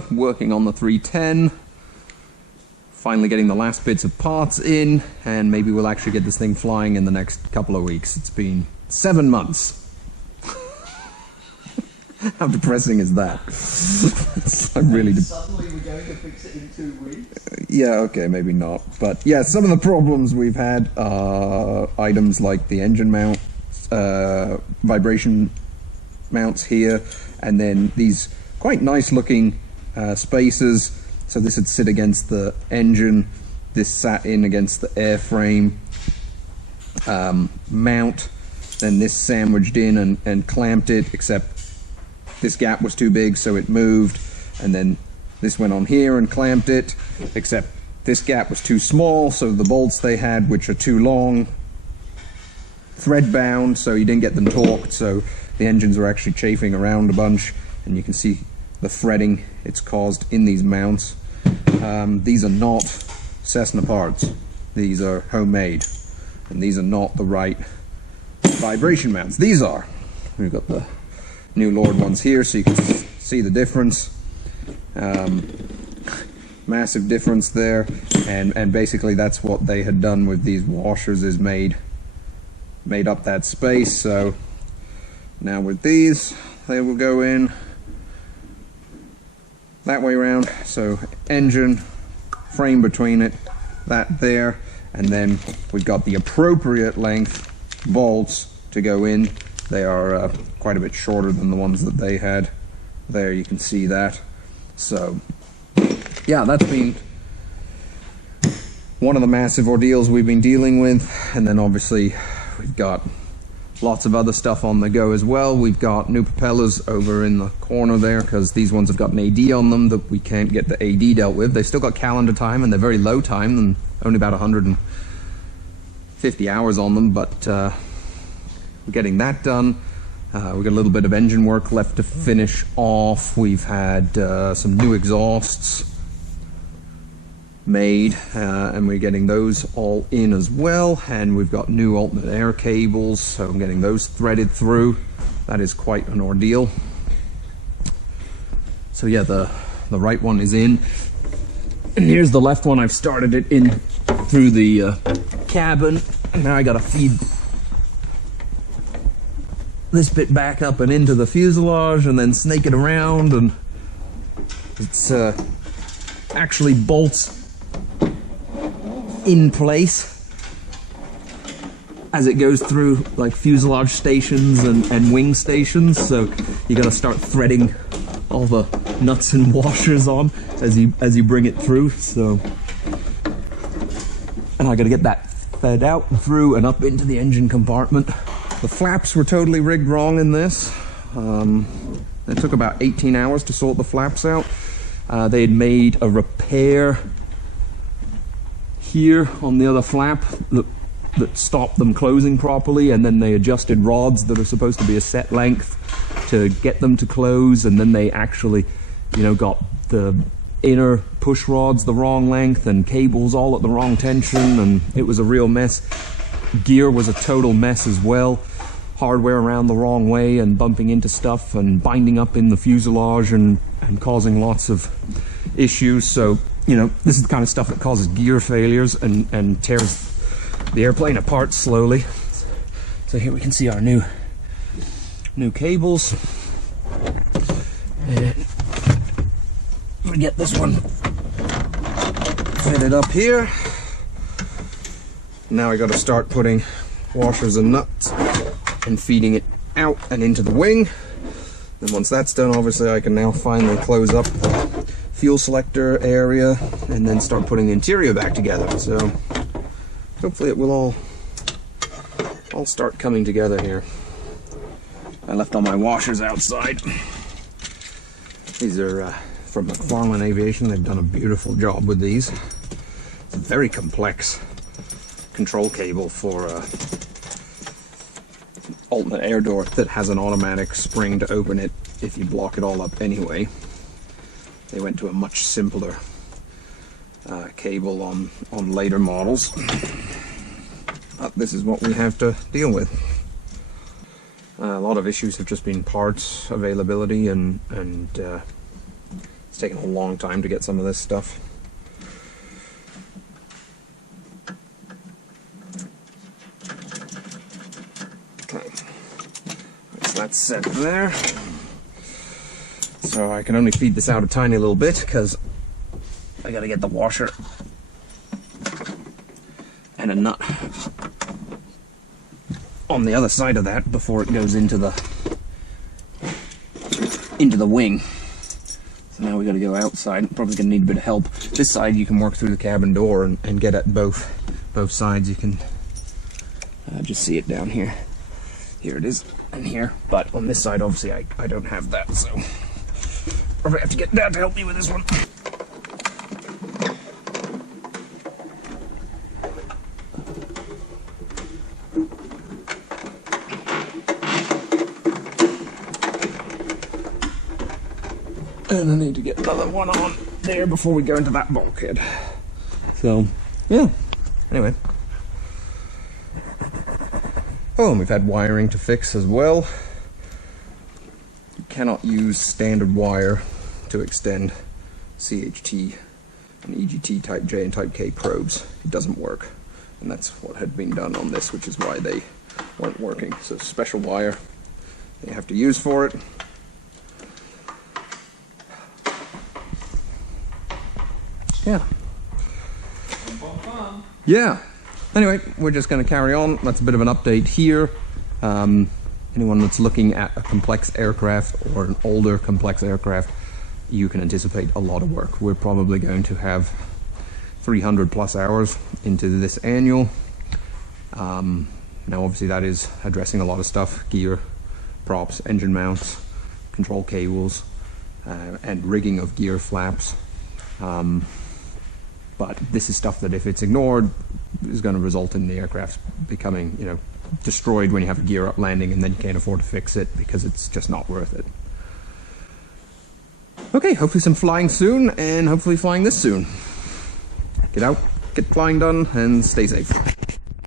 Tesla, working on the 310. Finally getting the last bits of parts in, and maybe we'll actually get this thing flying in the next couple of weeks. It's been 7 months. How depressing is that? I'm really suddenly we're going to fix it in 2 weeks? Yeah, okay, maybe not. But yeah, some of the problems we've had are items like the engine mount, vibration mounts here, and then these quite nice looking spacers. So this would sit against the engine, this sat in against the airframe mount, then this sandwiched in and clamped it, except this gap was too big so it moved, and then this went on here and clamped it, except this gap was too small, so the bolts they had, which are too long, thread bound, so you didn't get them torqued, so the engines were actually chafing around a bunch, and you can see the threading it's caused in these mounts. These are not Cessna parts. These are homemade, and these are not the right vibration mounts. These are. We've got the New Lord ones here, so you can see the difference. Massive difference there, and basically that's what they had done with these washers, is made up that space. So now with these, they will go in that way around, so engine, frame between it, that there, and then we've got the appropriate length bolts to go in. They are quite a bit shorter than the ones that they had. There, you can see that. So yeah, that's been one of the massive ordeals we've been dealing with, and then obviously we've got lots of other stuff on the go as well. We've got new propellers over in the corner there, because these ones have got an AD on them that we can't get the AD dealt with. They've still got calendar time, and they're very low time, and only about 150 hours on them, but we're getting that done. We've got a little bit of engine work left to finish off. We've had some new exhausts made, and we're getting those all in as well, and we've got new alternate air cables, so I'm getting those threaded through. That is quite an ordeal. So yeah, the right one is in, and here's the left one. I've started it in through the cabin. Now I gotta feed this bit back up and into the fuselage, and then snake it around, and it's actually bolts in place as it goes through like fuselage stations and wing stations, so you gotta start threading all the nuts and washers on as you bring it through. So, and I gotta get that fed out and through and up into the engine compartment. The flaps were totally rigged wrong in this. It took about 18 hours to sort the flaps out. They had made a repair here on the other flap that stopped them closing properly, and then they adjusted rods that are supposed to be a set length to get them to close, and then they actually, got the inner push rods the wrong length and cables all at the wrong tension, and it was a real mess. Gear was a total mess as well. Hardware around the wrong way and bumping into stuff and binding up in the fuselage and causing lots of issues. So, this is the kind of stuff that causes gear failures and tears the airplane apart slowly. So here we can see our new cables. And we get this one fitted up here. Now I got to start putting washers and nuts and feeding it out and into the wing. And once that's done, obviously I can now finally close up the fuel selector area and then start putting the interior back together. So hopefully it will all start coming together here. I left all my washers outside. These are from McFarlane Aviation. They've done a beautiful job with these. It's a very complex control cable for alternate air door that has an automatic spring to open it if you block it all up anyway. They went to a much simpler cable on later models. But this is what we have to deal with. A lot of issues have just been parts availability and It's taken a long time to get some of this stuff. Okay, so that's set there. So I can only feed this out a tiny little bit because I gotta get the washer and a nut on the other side of that before it goes into the wing. So now we gotta go outside. Probably gonna need a bit of help. This side you can work through the cabin door and get at both sides. You can just see it down here. Here it is, and here. But on this side, obviously, I don't have that, so probably have to get Dad to help me with this one. And I need to get another one on there before we go into that bulkhead. So, yeah. Anyway. Oh, and we've had wiring to fix as well. You cannot use standard wire to extend CHT and EGT Type J and Type K probes. It doesn't work. And that's what had been done on this, which is why they weren't working. So special wire they have to use for it. Yeah. Yeah. Anyway, we're just going to carry on. That's a bit of an update here. Anyone that's looking at a complex aircraft or an older complex aircraft, you can anticipate a lot of work. We're probably going to have 300 plus hours into this annual. Now obviously that is addressing a lot of stuff: gear, props, engine mounts, control cables, and rigging of gear flaps. But this is stuff that, if it's ignored, is going to result in the aircraft becoming, destroyed when you have a gear up landing, and then you can't afford to fix it because it's just not worth it. Okay, hopefully some flying soon, and hopefully flying this soon. Get out, get flying done, and stay safe.